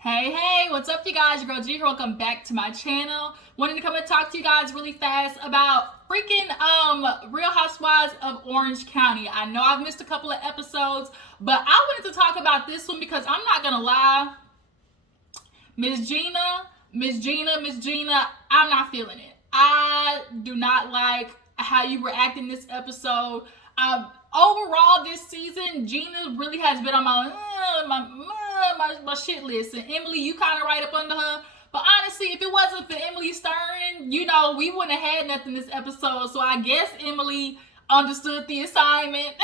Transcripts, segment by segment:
Hey, what's up, you guys? Your girl G here. Welcome back to my channel. Wanted to come and talk to you guys really fast about freaking Real Housewives of Orange County. I know I've missed a couple of episodes, but I wanted to talk about this one because I'm not gonna lie, Miss Gina, I'm not feeling it. I do not like how you were acting this episode. Overall, this season, Gina really has been on my shit list. And Emily, you kind of right up under her. But honestly, if it wasn't for Emily Stern, we wouldn't have had nothing this episode. So I guess Emily understood the assignment.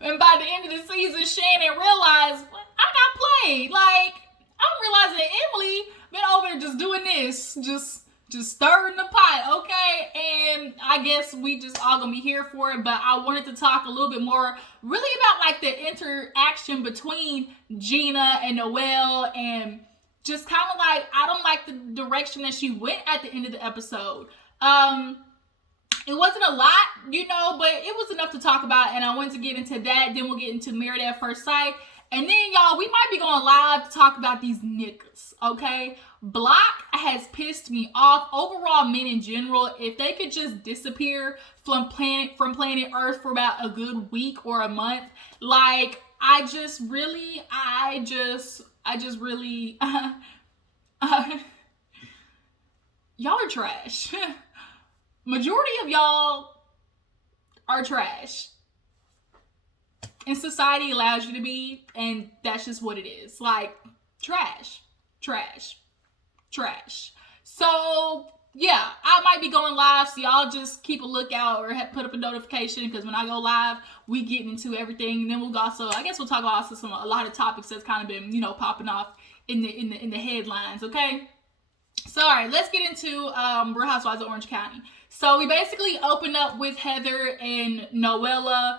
And by the end of the season, Shannon realized, I got played. Like, I'm realizing Emily been over there just doing this, just stirring the pot, okay? And I guess we just all gonna be here for it, but I wanted to talk a little bit more really about like the interaction between Gina and Noelle, and just kind of like, I don't like the direction that she went at the end of the episode. It wasn't a lot, but it was enough to talk about, and I wanted to get into that. Then we'll get into Married at First Sight. And then, y'all, we might be going live to talk about these niggas, okay? Block has pissed me off. Overall, men in general, if they could just disappear from planet Earth for about a good week or a month, like, I just really, y'all are trash. Majority of y'all are trash. And society allows you to be, and that's just what it is. Like, trash. So, yeah, I might be going live, so y'all just keep a lookout or put up a notification, because when I go live, we get into everything. And then we'll also, I guess we'll talk about also a lot of topics that's kind of been, popping off in the headlines, okay? So, all right, let's get into Real Housewives of Orange County. So, we basically open up with Heather and Noella,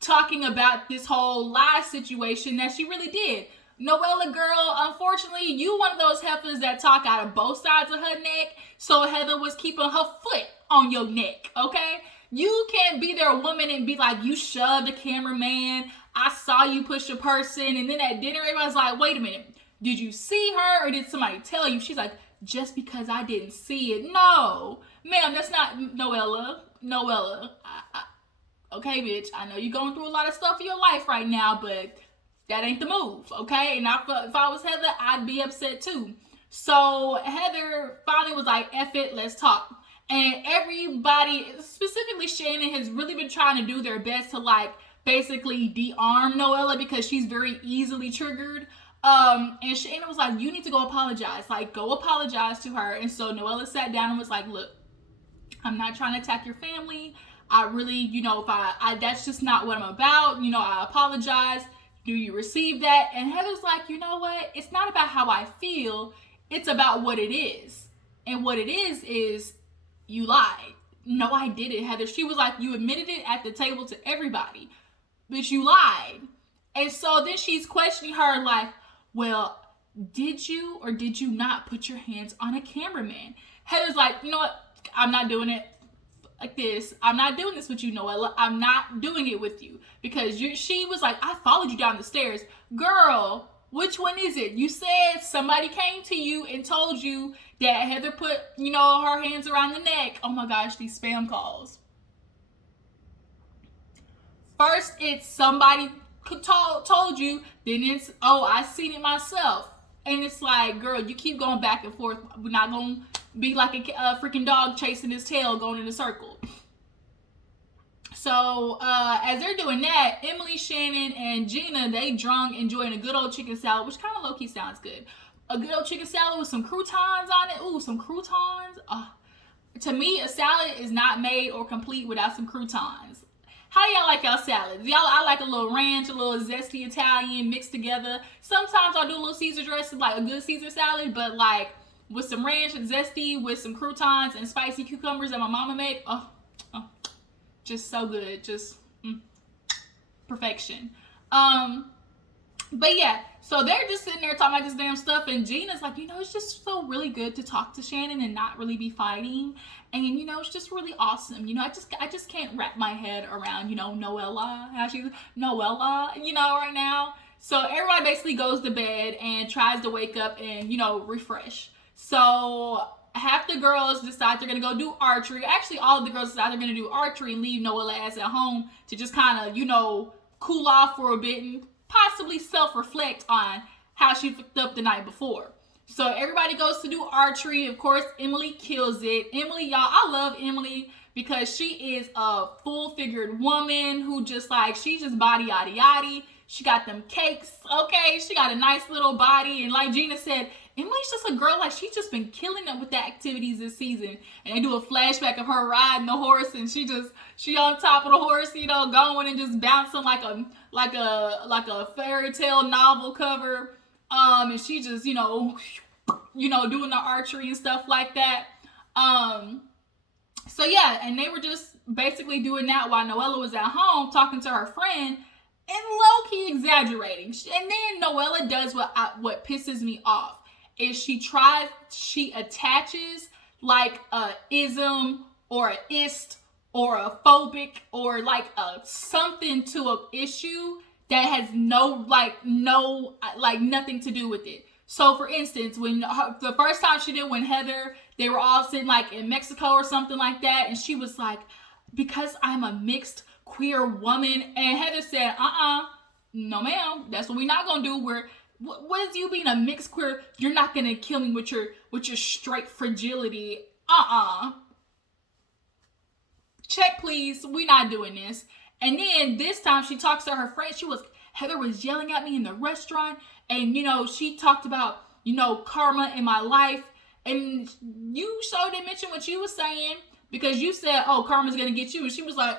talking about this whole lie situation that she really did. Noella, girl, unfortunately, you one of those heifers that talk out of both sides of her neck, so Heather was keeping her foot on your neck, okay? You can't be their woman and be like, you shoved a cameraman, I saw you push a person, and then at dinner, everybody's like, wait a minute, did you see her, or did somebody tell you? She's like, just because I didn't see it. No, ma'am, that's not Noella. Okay, bitch, I know you're going through a lot of stuff in your life right now, but that ain't the move, okay? And if I was Heather, I'd be upset too. So Heather finally was like, F it, let's talk. And everybody, specifically Shannon, has really been trying to do their best to like basically de-arm Noella because she's very easily triggered. And Shannon was like, you need to go apologize. Like, go apologize to her. And so Noella sat down and was like, look, I'm not trying to attack your family. I really, if that's just not what I'm about. I apologize. Do you receive that? And Heather's like, you know what? It's not about how I feel. It's about what it is. And what it is you lied. No, I didn't, Heather. She was like, you admitted it at the table to everybody, but you lied. And so then she's questioning her like, well, did you or did you not put your hands on a cameraman? Heather's like, you know what? I'm not doing it like this. I'm not doing this with you, Noella. I'm not doing it with you. Because she was like, I followed you down the stairs. Girl, which one is it? You said somebody came to you and told you that Heather put, her hands around the neck. Oh my gosh, these spam calls. First, it's somebody told you. Then it's, oh, I seen it myself. And it's like, girl, you keep going back and forth. We're not going to be like a freaking dog chasing his tail going in a circle. So, as they're doing that, Emily, Shannon, and Gina, they drunk, enjoying a good old chicken salad, which kind of low-key sounds good. A good old chicken salad with some croutons on it. Ooh, some croutons. To me, a salad is not made or complete without some croutons. How do y'all like y'all salads? I like a little ranch, a little zesty Italian mixed together. Sometimes I'll do a little Caesar dressing, like a good Caesar salad, but like with some ranch and zesty, with some croutons and spicy cucumbers that my mama made. Oh, just so good. Just perfection. But yeah, so they're just sitting there talking about this damn stuff, and Gina's like, it's just so really good to talk to Shannon and not really be fighting, and it's just really awesome. I just can't wrap my head around Noella, how she's Noella, right now. So everybody basically goes to bed and tries to wake up and, refresh. So half the girls decide they're going to go do archery. Actually, all of the girls decide they're going to do archery and leave Noella ass at home to just kind of, cool off for a bit and possibly self-reflect on how she fucked up the night before. So everybody goes to do archery. Of course, Emily kills it. Emily, y'all, I love Emily because she is a full-figured woman who just she's just body yaddy yaddy. She got them cakes, okay? She got a nice little body. And like Gina said, Emily's just a girl, she's just been killing it with the activities this season. And they do a flashback of her riding the horse, and she on top of the horse, going and just bouncing like a fairy tale novel cover. And she just, doing the archery and stuff like that. So yeah, and they were just basically doing that while Noella was at home talking to her friend and low-key exaggerating. And then Noella does what pisses me off is she attaches a ism or a ist or a phobic or a something to an issue that has nothing to do with it. So for instance, when the first time she did when Heather, they were all sitting in Mexico or something like that, and she was like, because I'm a mixed queer woman, and Heather said, no ma'am, that's what we're not gonna do. What is you being a mixed queer? You're not gonna kill me with your straight fragility. Check please, we're not doing this. And then this time she talks to her friend. Heather was yelling at me in the restaurant, and she talked about karma in my life, and you didn't mention what you was saying because you said, oh, karma's gonna get you, and she was like,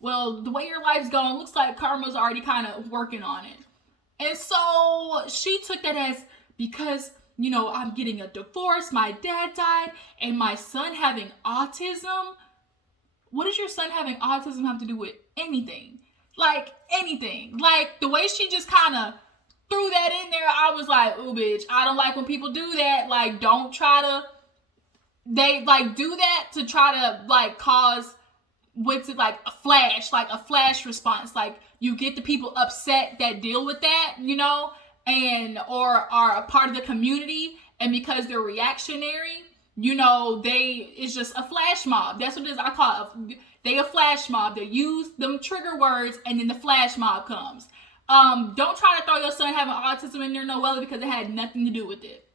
well, the way your life's going, looks like karma's already kind of working on it. And so she took that as because, I'm getting a divorce, my dad died, and my son having autism. What does your son having autism have to do with anything? Anything. The way she just kind of threw that in there, I was like, oh, bitch, I don't like when people do that. Don't try to, they, do that to try to, cause, what's it, a flash response. You get the people upset that deal with that, and, or are a part of the community, and because they're reactionary, it's just a flash mob. That's what it is. I call it. They a flash mob. They use them trigger words, and then the flash mob comes. Don't try to throw your son having autism in there, Noella, because it had nothing to do with it.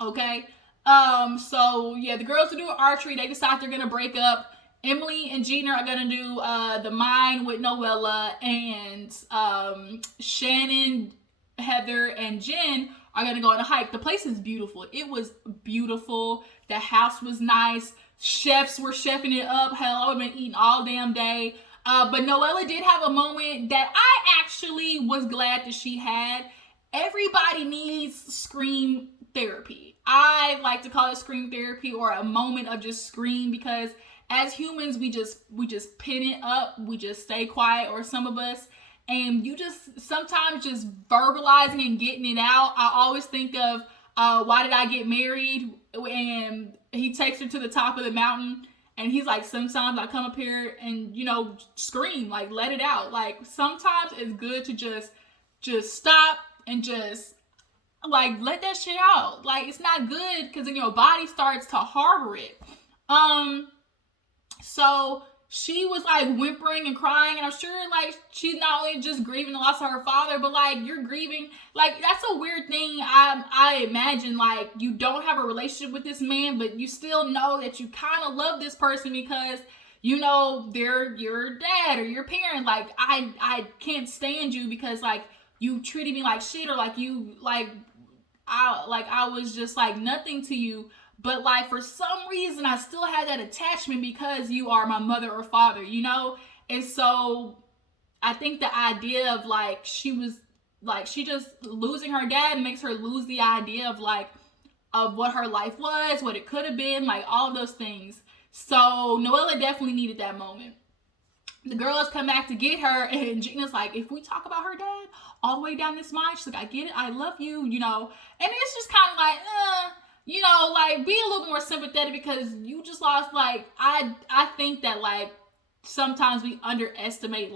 Okay? So, yeah, the girls are doing archery. They decide they're going to break up. Emily and Gina are going to do the mine with Noella, and Shannon, Heather, and Jen are going to go on a hike. The place is beautiful. It was beautiful. The house was nice. Chefs were chefing it up. Hell, I would have been eating all damn day. But Noella did have a moment that I actually was glad that she had. Everybody needs scream therapy. I like to call it scream therapy, or a moment of just scream, because as humans, we just pin it up. We just stay quiet, or some of us. And you just sometimes just verbalizing and getting it out. I always think of Why Did I Get Married? And he takes her to the top of the mountain, and he's like, sometimes I come up here and, scream, let it out. Sometimes it's good to just stop and just, let that shit out. It's not good because then your body starts to harbor it. So she was whimpering and crying, and I'm sure she's not only just grieving the loss of her father, but you're grieving, that's a weird thing. I imagine you don't have a relationship with this man, but you still know that you kind of love this person because they're your dad or your parent. I can't stand you because you treated me like shit, or I was just nothing to you. But for some reason, I still had that attachment because you are my mother or father, And so I think the idea of she just losing her dad makes her lose the idea of what her life was, what it could have been, all of those things. So Noella definitely needed that moment. The girls come back to get her, and Gina's like, if we talk about her dad all the way down this mine, she's like, I get it, I love you, And it's just kind of be a little more sympathetic because you just lost, I think that, sometimes we underestimate,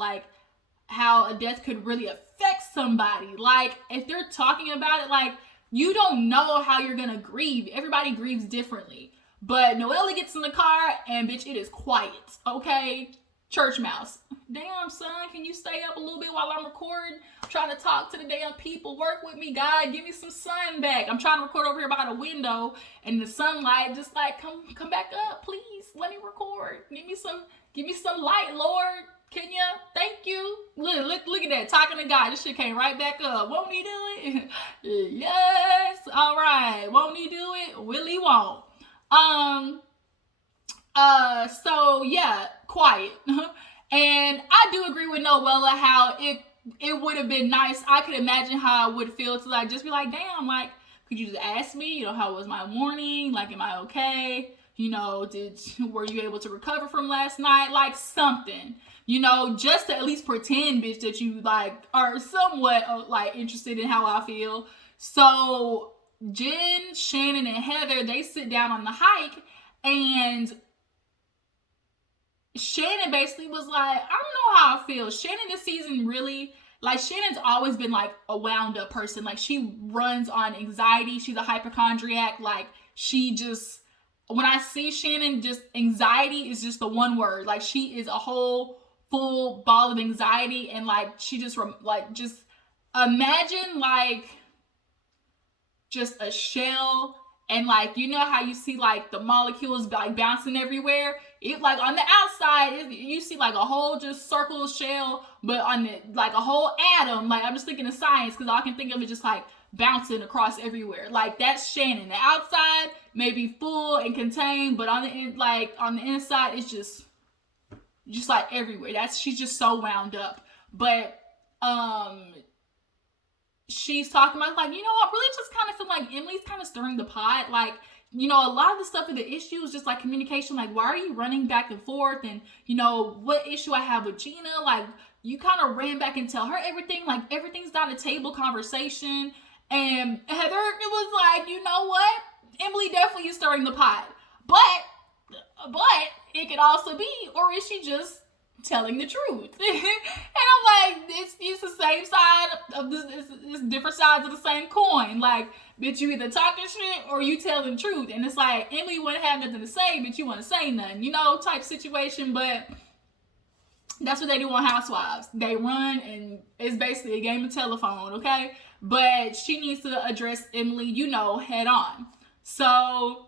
how a death could really affect somebody. Like, if they're talking about it, like, you don't know how you're gonna grieve. Everybody grieves differently. But Noella gets in the car and bitch, it is quiet, okay? Church mouse. Damn, son, can you stay up a little bit while I'm recording? I'm trying to talk to the damn people. Work with me, God. Give me some sun back. I'm trying to record over here by the window, and the sunlight just like, come back up, please. Let me record. Give me some light, Lord. Can you? Thank you. Look at that. Talking to God. This shit came right back up. Won't he do it? Yes. All right. Won't he do it? Will he won't? So yeah, quiet. And I do agree with Noella how it would have been nice. I could imagine how I would feel to like just be like, damn, like, could you just ask me, you know, how was my morning? Like, am I okay? You know, were you able to recover from last night? Like something, you know, just to at least pretend, bitch, that you like are somewhat like interested in how I feel. So Jen, Shannon, and Heather, they sit down on the hike, and Shannon basically was like, I don't know how I feel. Shannon this season really, like, Shannon's always been like a wound up person. Like, she runs on anxiety. She's a hypochondriac. Like, she just, when I see Shannon, just anxiety is just the one word. Like, she is a whole full ball of anxiety. And like, she just just imagine like just a shell, and like, you know how you see like the molecules like bouncing everywhere? It like on the outside, you see like a whole just circle shell, but on the like a whole atom, like I'm just thinking of science because all I can think of is just like bouncing across everywhere. Like that's Shannon. The outside may be full and contained, but on the inside, it's just like everywhere. She's just so wound up. But she's talking about like, you know, I really just kind of feel like Emily's kind of stirring the pot. Like, you know, a lot of the stuff in the issue is just like communication. Like, why are you running back and forth? And, you know, what issue I have with Gina? Like, you kind of ran back and tell her everything. Like, everything's not a table conversation. And Heather, it was like, you know what? Emily definitely is stirring the pot. But it could also be, or is she just telling the truth? And I'm like, it's the same side of this, it's different sides of the same coin. Like, bitch, you either talking shit or you telling the truth. And it's like, Emily wouldn't have nothing to say, but you want to say nothing, you know, type situation. But that's what they do on Housewives. They run, and it's basically a game of telephone, okay? But she needs to address Emily, you know, head on. So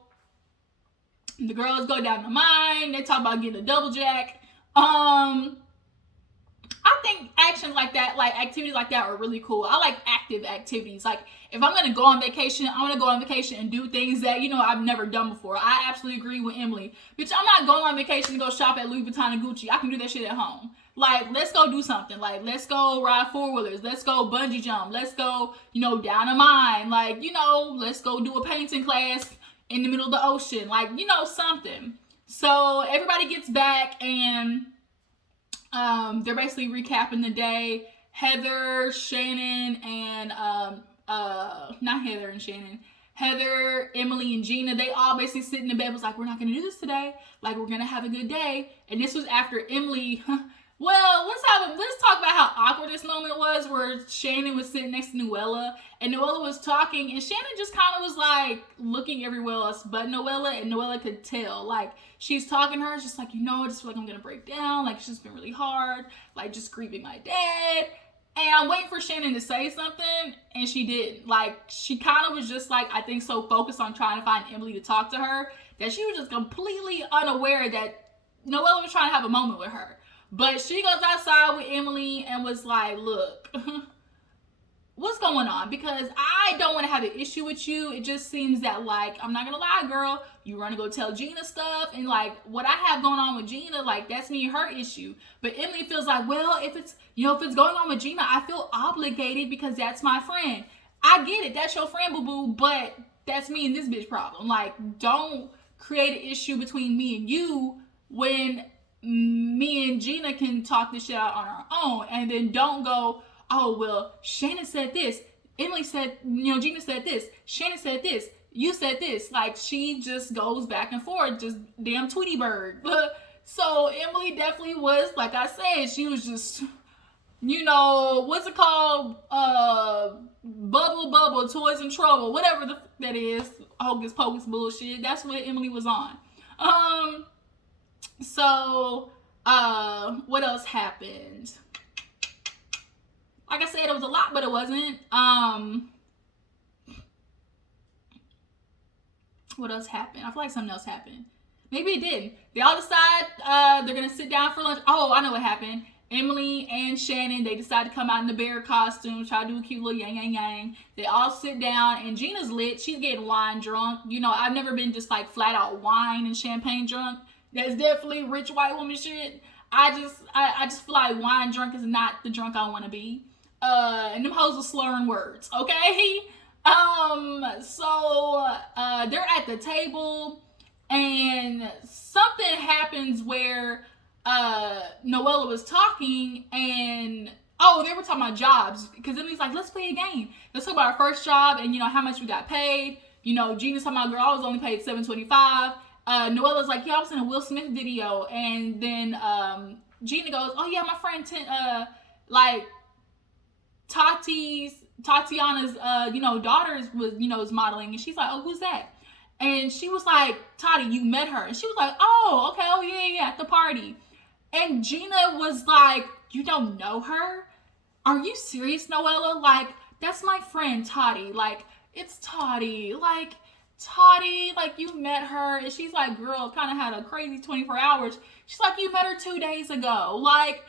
the girls go down the mine. They talk about getting a double jack. I think actions like that, like activities like that, are really cool. I like active activities. Like, if I'm going to go on vacation, I'm going to go on vacation and do things that, you know, I've never done before. I absolutely agree with Emily. Bitch, I'm not going on vacation to go shop at Louis Vuitton and Gucci. I can do that shit at home. Like, let's go do something. Like, let's go ride four-wheelers. Let's go bungee jump. Let's go, you know, down a mine. Like, you know, let's go do a painting class in the middle of the ocean. Like, you know, something. So everybody gets back, and they're basically recapping the day. Heather, Shannon, and not Heather and Shannon. Heather, Emily, and Gina, they all basically sit in the bed, was like, we're not going to do this today. Like, we're going to have a good day. And this was after Emily, well, let's talk about how awkward this moment was, where Shannon was sitting next to Noella, and Noella was talking, and Shannon just kind of was like looking everywhere else but Noella, and Noella could tell. Like, she's talking to her, just like, you know, I just feel like I'm going to break down. Like, it's just been really hard. Like, just grieving my dad. And I'm waiting for Shannon to say something, and she didn't. Like, she kind of was just like, I think, so focused on trying to find Emily to talk to her that she was just completely unaware that Noella was trying to have a moment with her. But she goes outside with Emily and was like, look, what's going on? Because I don't want to have an issue with you. It just seems that, like, I'm not going to lie, girl, you want to go tell Gina stuff. And, like, what I have going on with Gina, like, that's me and her issue. But Emily feels like, well, if it's going on with Gina, I feel obligated because that's my friend. I get it. That's your friend, boo-boo. But that's me and this bitch problem. Like, don't create an issue between me and you when me and Gina can talk this shit out on our own. And then don't go, oh, well, Shannon said this. Emily said, you know, Gina said this. Shannon said this. You said this. Like, she just goes back and forth. Just damn Tweety Bird. So Emily definitely was, like I said, she was just what's it called? Bubble, Toys in Trouble, whatever that is. Hocus Pocus bullshit. That's what Emily was on. So, what else happened? Like I said, it was a lot, but it wasn't. What else happened? I feel like something else happened. Maybe it didn't. They all decide they're gonna sit down for lunch. Oh, I know what happened. Emily and Shannon, they decide to come out in the bear costume, try to do a cute little yang yang yang. They all sit down, and Gina's lit. She's getting wine drunk. I've never been just like flat out wine and champagne drunk. That's definitely rich white woman shit. I just feel like wine drunk is not the drunk I want to be. And them hoes are slurring words, okay? So they're at the table, and something happens where Noella was talking, and they were talking about jobs, because Emily's like, let's play a game. Let's talk about our first job and how much we got paid. Gina's talking about, girl, I was only paid $7.25. Noella's like, yeah, I was in a Will Smith video, and then Gina goes, oh yeah, my friend Tatiana's daughters was modeling, and she's like, oh, who's that? And she was like, Tati, you met her? And she was like, oh, okay, oh yeah, at the party. And Gina was like, you don't know her? Are you serious, Noella? Like, that's my friend Tati. Like, it's Tati. Like, you met her. And she's like, girl, kind of had a crazy 24 hours. She's like, you met her 2 days ago. Like,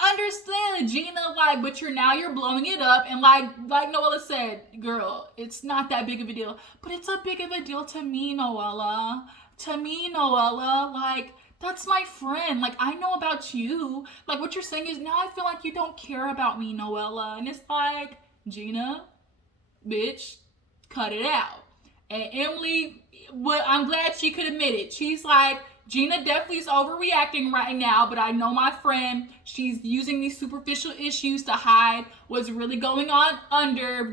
understand, Gina, like, but you're blowing it up, and like Noella said, girl, it's not that big of a deal, but it's a big of a deal to me, Noella. Like, that's my friend. Like, I know about you. Like, what you're saying is, now I feel like you don't care about me, Noella. And it's like, Gina, bitch, cut it out. And Emily, I'm glad she could admit it. She's like, Gina definitely is overreacting right now, but I know my friend, she's using these superficial issues to hide what's really going on under,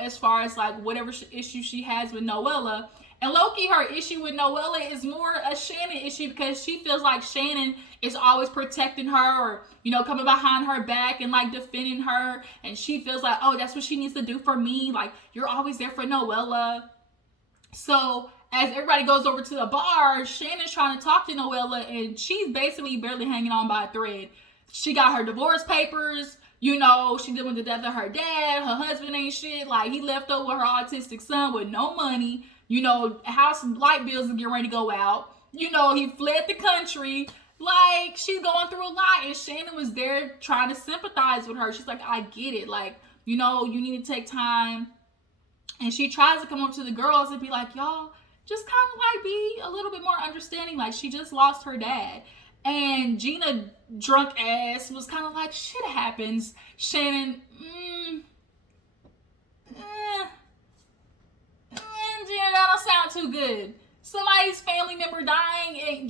as far as like whatever issue she has with Noella. And low-key, her issue with Noella is more a Shannon issue, because she feels like Shannon is always protecting her, or, coming behind her back and like defending her. And she feels like, oh, that's what she needs to do for me. Like, you're always there for Noella. So as everybody goes over to the bar, Shannon's trying to talk to Noella, and she's basically barely hanging on by a thread. She got her divorce papers. She dealing with the death of her dad. Her husband ain't shit. Like, he left over her autistic son with no money. House light bills are getting ready to go out. He fled the country. Like, she's going through a lot, and Shannon was there trying to sympathize with her. She's like, I get it. Like, you need to take time. And she tries to come up to the girls and be like, y'all, just kind of like be a little bit more understanding. Like, she just lost her dad. And Gina, drunk ass, was kind of like, shit happens. Shannon, Gina, that don't sound too good. Somebody's family member dying ain't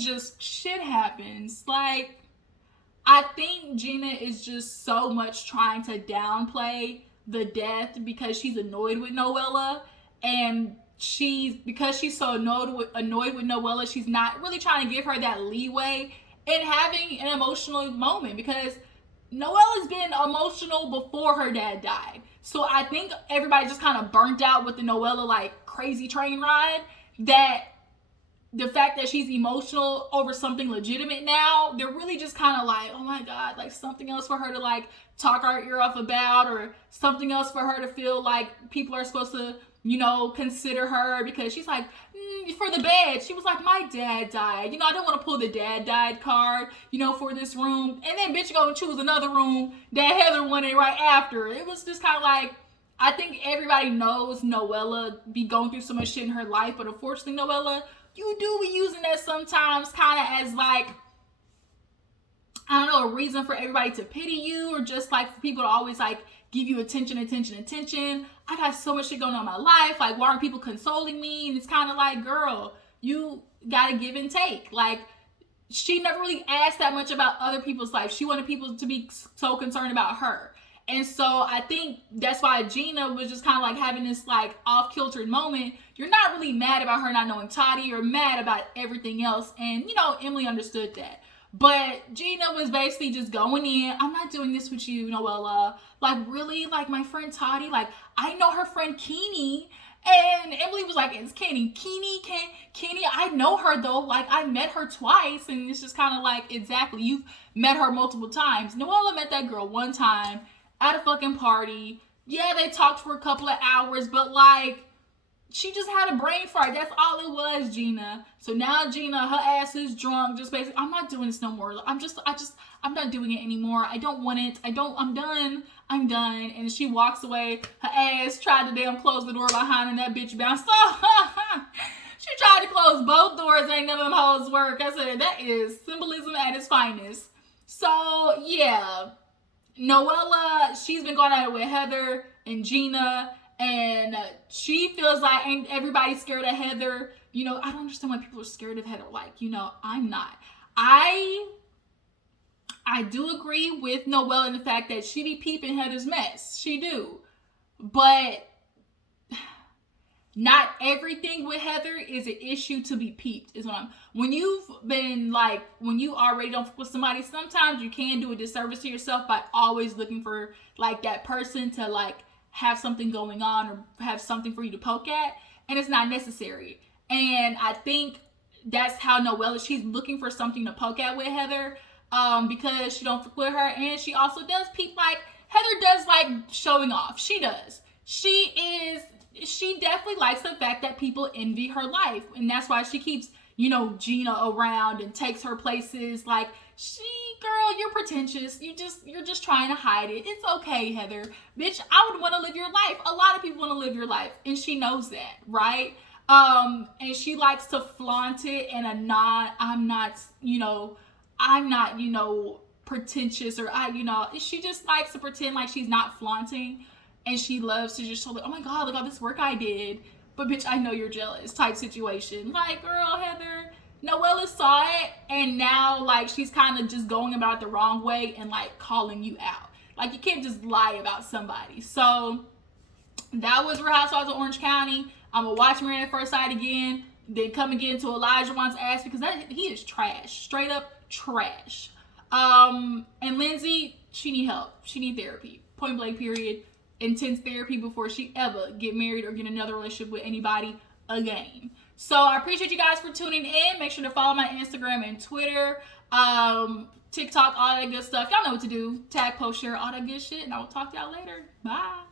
just shit happens. Like, I think Gina is just so much trying to downplay the death because she's annoyed with Noella, and because she's so annoyed with Noella, she's not really trying to give her that leeway in having an emotional moment, because Noella's been emotional before her dad died. So I think everybody just kind of burnt out with the Noella like crazy train ride, that the fact that she's emotional over something legitimate now, they're really just kind of like, oh my God, like something else for her to like talk our ear off about, or something else for her to feel like people are supposed to, consider her, because she's like, for the bed. She was like, my dad died. I don't want to pull the dad died card, for this room. And then bitch go and choose another room that Heather wanted right after. It was just kind of like, I think everybody knows Noella be going through so much shit in her life, but unfortunately, Noella, you do be using that sometimes kind of as like, I don't know, a reason for everybody to pity you, or just like for people to always like give you attention. I got so much shit going on in my life. Like, why aren't people consoling me? And it's kind of like, girl, you gotta give and take. Like, she never really asked that much about other people's life. She wanted people to be so concerned about her. And so I think that's why Gina was just kind of like having this like off-kiltered moment. You're not really mad about her not knowing Tati. You're mad about everything else. And, Emily understood that. But Gina was basically just going in. I'm not doing this with you, Noella. Like, really? Like, my friend Toddy? Like, I know her friend Keene. And Emily was like, it's Kenny. Kenny, I know her though. Like, I met her twice. And it's just kind of like, exactly. You've met her multiple times. Noella met that girl one time at a fucking party. Yeah, they talked for a couple of hours, but like, she just had a brain fart. That's all it was, Gina. So now Gina, her ass is drunk. Just basically, I'm not doing this no more. I'm not doing it anymore. I don't want it. I'm done. I'm done. And she walks away. Her ass tried to damn close the door behind her and that bitch bounced off. She tried to close both doors. Ain't none of them hoes work. I said, that is symbolism at its finest. So, yeah. Noella, she's been going at it with Heather and Gina. And she feels like ain't everybody scared of Heather. You know, I don't understand why people are scared of Heather. Like, you know, I'm not. I do agree with Noelle in the fact that she be peeping Heather's mess. She do. But not everything with Heather is an issue to be peeped. Is what I'm. When you've been like, when you already don't fuck with somebody, sometimes you can do a disservice to yourself by always looking for like that person to like have something going on or have something for you to poke at, and it's not necessary. And I think that's how Noella, she's looking for something to poke at with Heather, because she don't fuck with her, and she also does peep, like, Heather does like showing off. She does. She definitely likes the fact that people envy her life, and that's why she keeps, you know, Gina around and takes her places. Like, girl, you're pretentious. You're just trying to hide it. It's okay, Heather. Bitch, I would want to live your life. A lot of people want to live your life, and she knows that, right? And she likes to flaunt it in a I'm not, pretentious, or she just likes to pretend like she's not flaunting, and she loves to just show like, oh my God, look at all this work I did. But bitch, I know you're jealous type situation. Like, girl, Heather, Noella saw it, and now like she's kind of just going about it the wrong way and like calling you out. Like, you can't just lie about somebody. So that was Real Housewives of Orange County. I'm gonna watch Married at First Sight again, then come again to Elijah Want's ass, because he is trash, straight up trash. And Lindsay, she need help. She need therapy. Point blank, period. Intense therapy before she ever get married or get another relationship with anybody again. So I appreciate you guys for tuning in. Make sure to follow my Instagram and Twitter, TikTok, all that good stuff. Y'all know what to do. Tag, post, share, all that good shit. And I will talk to y'all later. Bye.